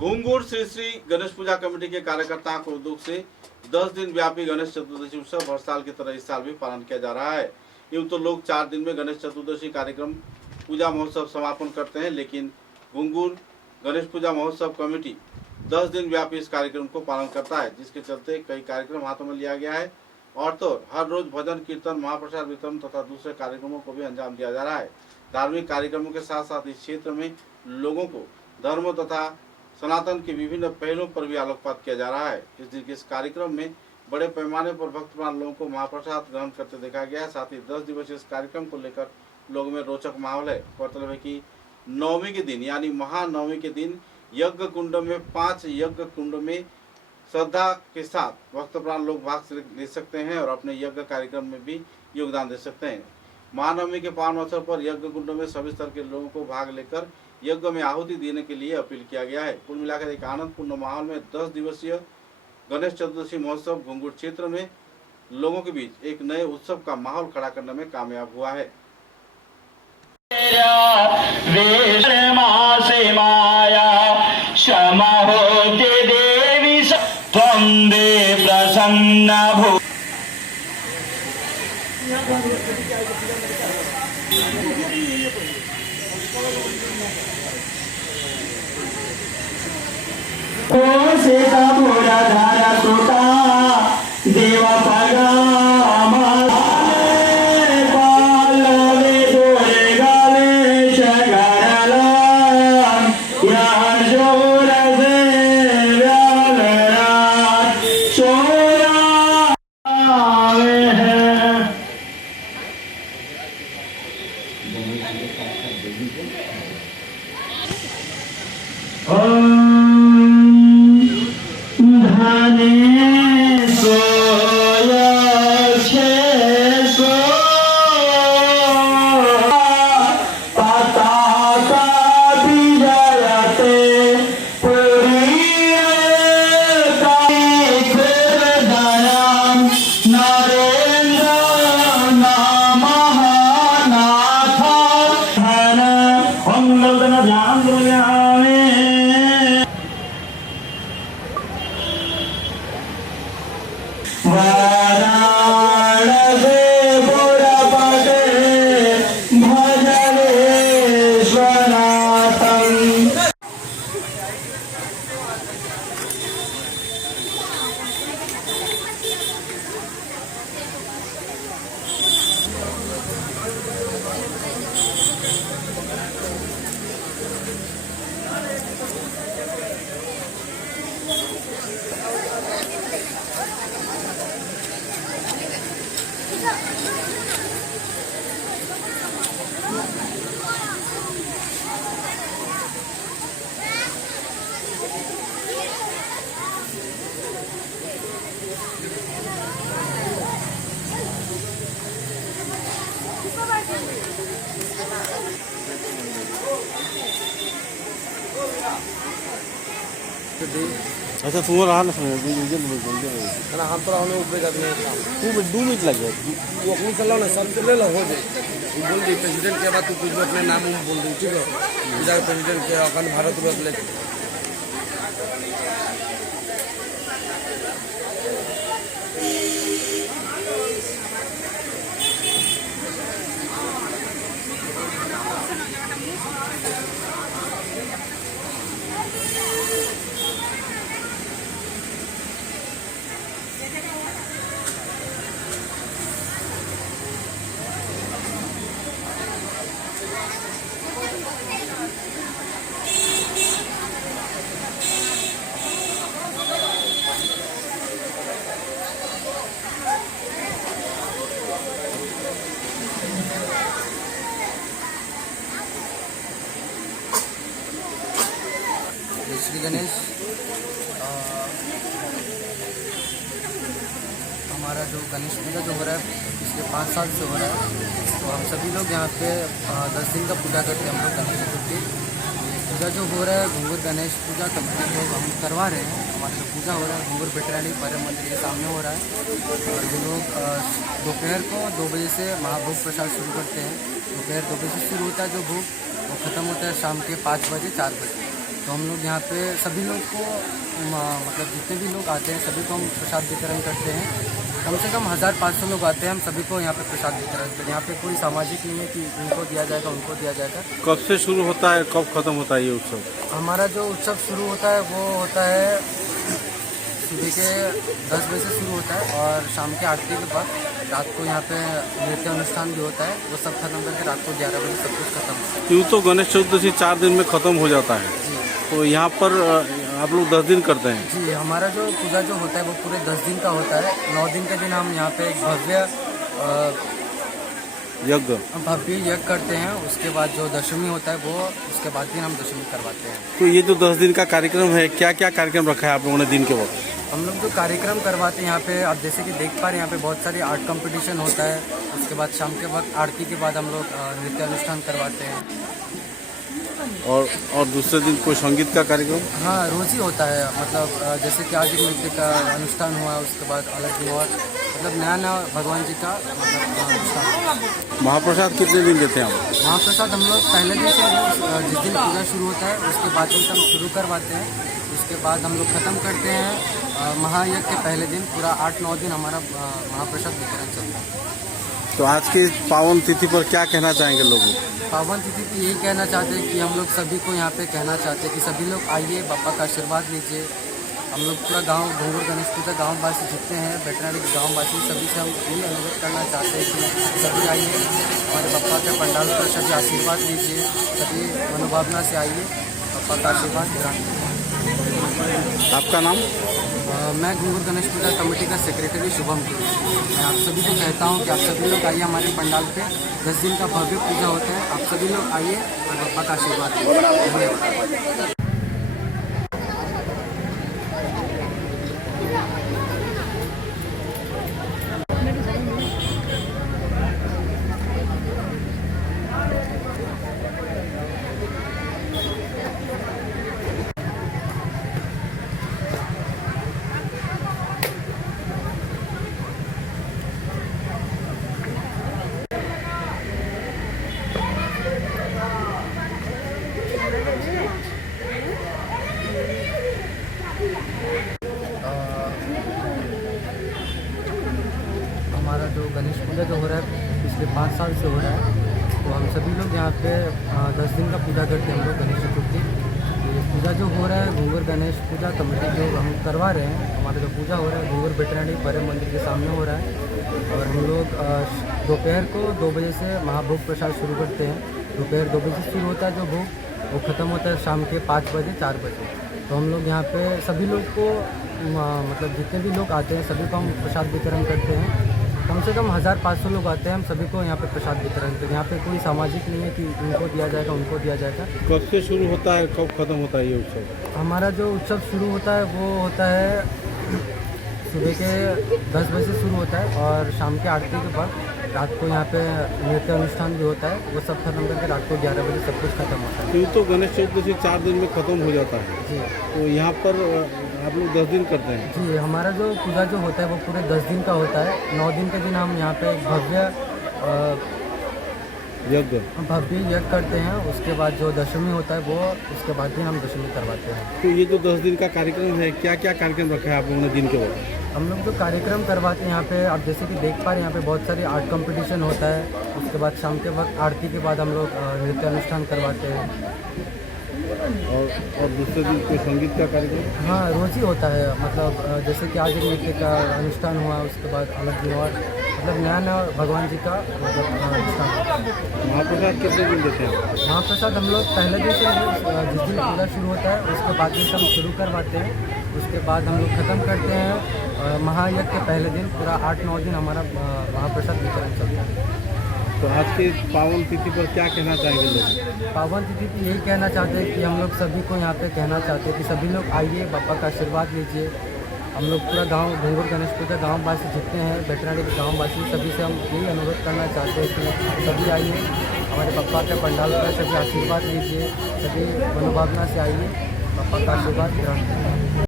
घुंगुर श्री श्री गणेश पूजा committee के कार्यकर्ताओं को उद्योग से 10 दिन व्यापी गणेश चतुर्दशी उत्सव हर साल की तरह इस साल भी पालन किया जा रहा है। यूं तो लोग 4 दिन में गणेश चतुर्दशी कार्यक्रम पूजा महोत्सव समापन करते हैं, लेकिन घुंगुर गणेश पूजा महोत्सव कमेटी 10 दिन व्यापी इस कार्यक्रम को पालन करता है, जिसके चलते कई कार्यक्रम हाथों में लिया गया है और तो हर रोज भजन कीर्तन, महाप्रसाद वितरण तथा दूसरे कार्यक्रमों को भी अंजाम दिया जा रहा है। धार्मिक कार्यक्रमों के साथ साथ इस क्षेत्र में लोगों को धर्म तथा सनातन के विभिन्न पहलुओं पर भी आलोकपात किया जा रहा है। इस दिन के इस कार्यक्रम में बड़े पैमाने पर भक्तप्राण लोगों को महाप्रसाद ग्रहण करते देखा गया है। साथ ही 10 दिवसीय इस कार्यक्रम को लेकर लोगों में रोचक माहौल है। गौरतलब है कि नवमी के दिन यानी महानवमी के दिन यज्ञ कुंड में 5 यज्ञ कुंड में श्रद्धा के साथ भक्तप्राण लोग भाग ले सकते हैं और अपने यज्ञ कार्यक्रम में भी योगदान दे सकते हैं। महानवमी के पावन अवसर पर यज्ञ कुंड में सभी स्तर के लोगों को भाग लेकर यज्ञ में आहुति देने के लिए अपील किया गया है। कुल मिलाकर एक आनंदपूर्ण माहौल में 10 दिवसीय गणेश चतुर्दशी महोत्सव घुंगुर क्षेत्र में लोगों के बीच एक नए उत्सव का माहौल खड़ा करने में कामयाब हुआ है। अच्छा तू रहा ना सुन ना हम तो हमें ऊपर करने तू 2 मिनट लग गया वो अपनी चला ना सब ले लो हो जाए बोल दी प्रेसिडेंट के बाद तू कुछ अपने नाम बोल दो ठीक है इधर प्रेसिडेंट के अखंड भारत वर्ष ले श्री गणेश हमारा जो गणेश पूजा जो हो रहा है पिछले 5 साल से हो रहा है, तो हम सभी लोग यहाँ पे 10 दिन का पूजा करते हैं। हम लोग गणेश चतुर्थी पूजा जो हो रहा है घुंगुर गणेश पूजा कमेटी जो हम करवा रहे हैं, हमारा जो पूजा हो रहा है घुंगुर बेटरानी पर्य मंदिर के सामने हो रहा है। और हम लोग दोपहर को 2 बजे से महाभोग प्रसाद शुरू करते हैं। दोपहर 2 बजे से शुरू होता है जो भोग, वो ख़त्म होता है शाम के 5 बजे 4 बजे। तो हम लोग यहाँ पे सभी लोग को मतलब जितने भी लोग आते हैं सभी को हम प्रसाद वितरण करते हैं। कम से कम 1500 लोग आते हैं, हम सभी को यहाँ पे प्रसाद वितरण करते हैं। यहाँ पे कोई सामाजिक नहीं है कि उनको दिया जाएगा उनको दिया जाएगा। कब से शुरू होता है, कब खत्म होता है ये उत्सव? हमारा जो उत्सव शुरू होता है वो होता है सुबह के 10 बजे से शुरू होता है और शाम के आरती के बाद रात को यहाँ पे नृत्य अनुष्ठान भी होता है। वो सब खत्म करके रात को 11 बजे सब कुछ खत्म होता है। यूँ तो गणेश चतुर्दशी 4 दिन में खत्म हो जाता है, तो यहाँ पर आप लोग 10 दिन करते हैं? जी, हमारा जो पूजा जो होता है वो पूरे 10 दिन का होता है। 9 दिन के दिन हम यहाँ पे एक भव्य यज्ञ करते हैं। उसके बाद जो दशमी होता है वो उसके बाद दिन हम दशमी करवाते हैं। तो ये जो 10 दिन का कार्यक्रम है, क्या क्या कार्यक्रम रखा है आप लोगों ने दिन के वक्त? हम लोग जो कार्यक्रम करवाते हैं यहाँ पे आप जैसे कि देख पा रहे हैं, यहाँ पे बहुत सारी आर्ट कंपटीशन होता है। उसके बाद शाम के वक्त आरती के बाद हम लोग नृत्य अनुष्ठान करवाते हैं। और दूसरे दिन कोई संगीत का कार्यक्रम? हाँ, रोज़ ही होता है। मतलब जैसे कि आज एक नृत्य का अनुष्ठान हुआ, उसके बाद अलग दिन और मतलब नया नया भगवान जी का मतलब अनुष्ठान। महाप्रसाद कितने दिन देते हैं आप? महाप्रसाद हम लोग पहले दिन से जिस दिन पूजा शुरू होता है उसके बाद दिन से हम शुरू करवाते हैं। उसके बाद हम लोग ख़त्म करते हैं महायज्ञ के पहले दिन। पूरा 8-9 दिन हमारा महाप्रसाद वितरण चलता है। तो आज की पावन तिथि पर क्या कहना चाहेंगे लोगों? पावन तिथि पर यही कहना चाहते हैं कि हम लोग सभी को यहाँ पे कहना चाहते हैं कि सभी लोग आइए, बापा का आशीर्वाद लीजिए। हम लोग पूरा गांव घुंगुर गणेश पूजा गाँववासी जितने हैं वेटनरी के गाँववासी सभी से हम यही अनुरोध करना चाहते हैं कि सभी आइए, हमारे बापा के पंडाल पर सभी आशीर्वाद लीजिए। सभी मनोभावना से आइए, बापा का आशीर्वाद ग्रहण कीजिए। आपका नाम? मैं घुंगुर गणेश पूजा कमेटी का सेक्रेटरी शुभम गिरी। मैं आप सभी को कहता हूँ कि आप सभी लोग आइए हमारे पंडाल पे। 10 दिन का भव्य पूजा होता है। आप सभी लोग आइए और बापा का आशीर्वाद लीजिए। धन्यवाद। हमारा जो गणेश पूजा जो हो रहा है पिछले 5 साल से हो रहा है। तो हम सभी लोग यहाँ पे 10 दिन का पूजा करते हैं हम लोग गणेश चतुर्थी। ये पूजा जो हो रहा है घुंगुर गणेश पूजा कमेटी जो हम करवा रहे हैं, हमारा जो पूजा हो रहा है घुंगुर वेटनरी बड़े मंदिर के सामने हो रहा है। और हम लोग दोपहर को 2 बजे से महाभोग प्रसाद शुरू करते हैं। दोपहर 2 बजे से शुरू होता है जो भोग, वो ख़त्म होता है शाम के 5 बजे 4 बजे। तो हम लोग यहाँ पे सभी लोग को मतलब जितने भी लोग आते हैं सभी को हम प्रसाद वितरण करते हैं। कम से कम 1500 लोग आते हैं, हम सभी को यहाँ पे प्रसाद वितरण करते हैं। यहाँ पे कोई सामाजिक नहीं है कि उनको दिया जाएगा उनको दिया जाएगा। कब से शुरू होता है, कब खत्म होता है ये उत्सव? हमारा जो उत्सव शुरू होता है वो होता है सुबह के 10 बजे से शुरू होता है और शाम के आरती के बाद रात को यहाँ पे नृत्य अनुष्ठान भी होता है। वो सब खत्म करके रात को 11 बजे सब कुछ खत्म होता है। यूँ तो गणेश चतुर्दशी 4 दिन में खत्म हो जाता है जी। तो यहाँ पर आप लोग 10 दिन करते हैं? जी, हमारा जो पूजा जो होता है वो पूरे 10 दिन का होता है। 9 दिन के दिन हम यहाँ पे एक भव्य यज्ञ करते हैं। उसके बाद जो दशमी होता है वो उसके बाद दिन हम दशमी करवाते हैं। तो ये जो 10 दिन का कार्यक्रम है, क्या क्या कार्यक्रम रखा है आप लोगों ने दिन के वक्त? हम लोग जो कार्यक्रम करवाते हैं यहाँ पे आप जैसे कि देख पा रहे हैं, यहाँ पे बहुत सारी आर्ट कंपटीशन होता है। उसके बाद शाम के वक्त आरती के बाद हम लोग नृत्य अनुष्ठान करवाते हैं। और दूसरे दिन कोई संगीत का कार्यक्रम? हाँ, रोज़ ही होता है। मतलब जैसे कि आज एक नृत्य का अनुष्ठान हुआ, उसके बाद अलग दिन और मतलब नया नया भगवान जी का मतलब अनुष्ठान। महाप्रसाद कितने दिन देते हैं? महाप्रसाद हम लोग पहले दिन से जिस दिन पूजा शुरू होता है उसके बाद दिन से हम शुरू करवाते हैं। उसके बाद हम लोग ख़त्म करते हैं महायज्ञ के पहले दिन। पूरा 8-9 दिन हमारा महाप्रसाद वितरण चलता है। तो आज की पावन तिथि पर क्या कहना चाहेंगे लोग? पावन तिथि पर यही कहना चाहते हैं कि हम लोग सभी को यहाँ पे कहना चाहते हैं कि सभी लोग आइए, बापा का आशीर्वाद लीजिए। हम लोग पूरा गांव घुंगुर गणेश पूजा गाँववासी जितने हैं वेटनरी के गाँववासी सभी से हम यही अनुरोध करना चाहते हैं कि सभी आइए, हमारे बापा के पंडाल पर सभी आशीर्वाद लीजिए। सभी मनोभावना से आइए, बापा का आशीर्वाद ग्रहण कीजिए।